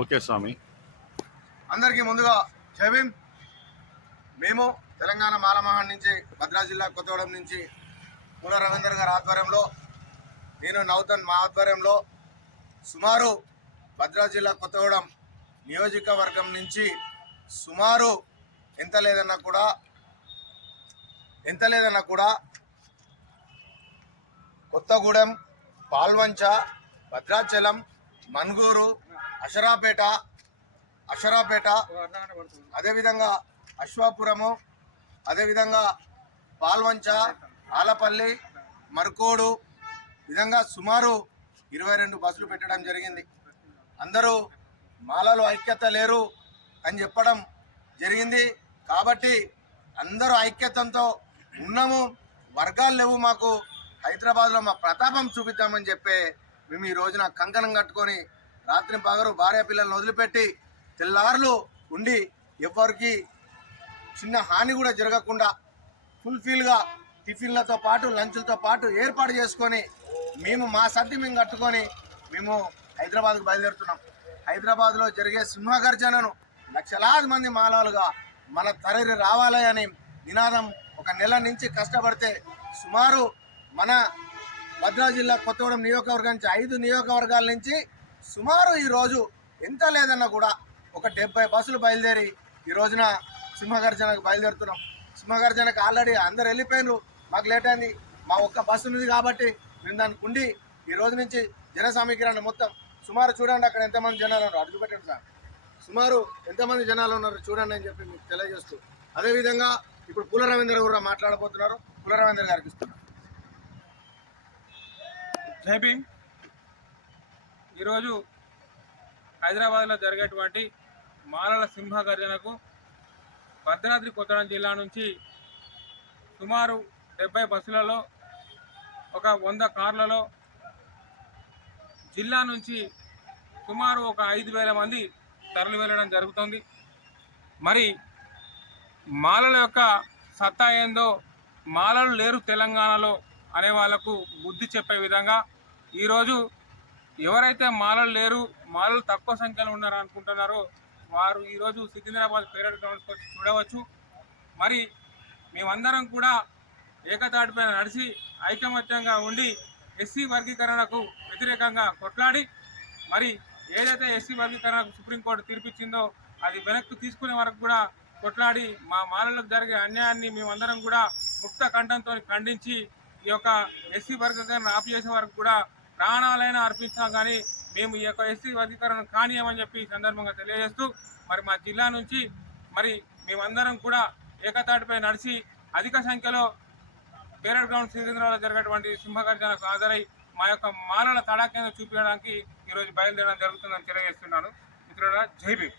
Okay స్వామి. అందరికీ ముందుగా జై భీమ్. మేము తెలంగాణ మాలమహాన్ నుంచి భద్రాద్రి జిల్లా కొత్తగూడెం నుంచి పూల రవీందర్ గారి ఆధ్వర్యంలో, నేను నౌతన్ మా ఆధ్వర్యంలో సుమారు భద్రాద్రి జిల్లా కొత్తగూడెం నియోజకవర్గం నుంచి సుమారు ఎంత లేదన్నా కూడా కొత్తగూడెం, పాల్వంచ, భద్రాచలం, మన్గూరు, అషరాపేట, అదేవిధంగా అశ్వాపురము, అదేవిధంగా పాల్వంచ, ఆలపల్లి, మర్కోడు విధంగా సుమారు 22 బస్సులు పెట్టడం జరిగింది. అందరూ మాలలు ఐక్యత లేరు అని చెప్పడం జరిగింది. కాబట్టి అందరూ ఐక్యతతో ఉన్నాము. వర్గాలు లేవు మాకు. హైదరాబాద్లో మా ప్రతాపం చూపిద్దామని చెప్పి మేము ఈ రోజున కంకణం కట్టుకొని రాత్రి పగరు భార్య పిల్లలను వదిలిపెట్టి తెల్లారులు ఉండి ఎవరికి చిన్న హాని కూడా జరగకుండా ఫుల్ఫిల్గా టిఫిన్లతో పాటు లంచ్లతో పాటు ఏర్పాటు చేసుకొని మేము మా సర్ది మేము కట్టుకొని మేము హైదరాబాద్కు బయలుదేరుతున్నాం. హైదరాబాద్లో జరిగే సింహగర్జనను లక్షలాది మంది మానవులుగా మన తరలి రావాలి అని నినాదం ఒక నెల నుంచి కష్టపడితే సుమారు మన భద్రాద్రి జిల్లా కొత్తగూడెం నియోజకవర్గం నుంచి 5 నియోజకవర్గాల నుంచి సుమారు ఈరోజు ఎంత లేదన్నా కూడా ఒక 70 బస్సులు బయలుదేరి ఈ రోజున సింహగర్జనకు బయలుదేరుతున్నాం. సింహగర్జనకు ఆల్రెడీ అందరు వెళ్ళిపోయినారు. మాకు లేట్ అయింది. మా ఒక్క బస్సు ఉంది కాబట్టి మేము దానికి ఉండి ఈ రోజు నుంచి జన సమీకరణ మొత్తం సుమారు చూడండి అక్కడ ఎంతమంది జనాలు ఉన్నారు, అడుగు పెట్టండి సార్, సుమారు ఎంతమంది జనాలు ఉన్నారు చూడండి అని చెప్పి మీకు తెలియజేస్తూ, అదేవిధంగా ఇప్పుడు పూల రవీందర్ కూడా మాట్లాడబోతున్నారు. పూల రవీందర్ గారికి ఇస్తున్నారు. జై భీమ్. ఈరోజు హైదరాబాద్లో జరిగేటువంటి మాలల సింహగర్జనకు భద్రాద్రి కొత్తగూడెం జిల్లా నుంచి సుమారు 70 బస్సులలో ఒక 100 కార్లలో జిల్లా నుంచి సుమారు ఒక 5,000 మంది తరలి వెళ్ళడం జరుగుతుంది. మరి మాలల యొక్క సత్తా ఏందో, మాలలు లేరు తెలంగాణలో అనే వాళ్లకు బుద్ధి చెప్పే విధంగా ఈరోజు ఎవరైతే మాలలు లేరు, మాలలు తక్కువ సంఖ్యలో ఉన్నారు అనుకుంటున్నారో వారు ఈరోజు సికింద్రాబాద్ పేరేడ్ గ్రౌండ్స్కి వచ్చి చూడవచ్చు. మరి మేమందరం కూడా ఏకతాటిపైన నడిచి ఐకమత్యంగా ఉండి ఎస్సీ వర్గీకరణకు వ్యతిరేకంగా కొట్లాడి, మరి ఏదైతే ఎస్సీ వర్గీకరణకు సుప్రీంకోర్టు తీర్పిచ్చిందో అది వెనక్కి తీసుకునే వరకు కూడా కొట్లాడి మా మాలలకు జరిగే అన్యాయాన్ని మేమందరం కూడా ముక్త కంఠంతో ఖండించి ఈ యొక్క ఎస్సీ వర్గీకరణ ఆపిచేసే వరకు కూడా ప్రాణాలైనా అర్పించాం. కానీ మేము ఈ యొక్క ఎస్సీ వర్గీకరణ కానియమని చెప్పి ఈ సందర్భంగా తెలియజేస్తూ, మరి మా జిల్లా నుంచి మరి మేమందరం కూడా ఏకతాటిపై నడిచి అధిక సంఖ్యలో పేరేడ్ గ్రౌండ్ సికింద్రాబాద్లో జరిగేటువంటి సింహగర్జనకు హాజరై మా యొక్క మాలల తడాఖ్యాన్ని చూపించడానికి ఈరోజు బయలుదేరడం జరుగుతుందని తెలియజేస్తున్నాను. మిత్రులారా, జై భీమ్.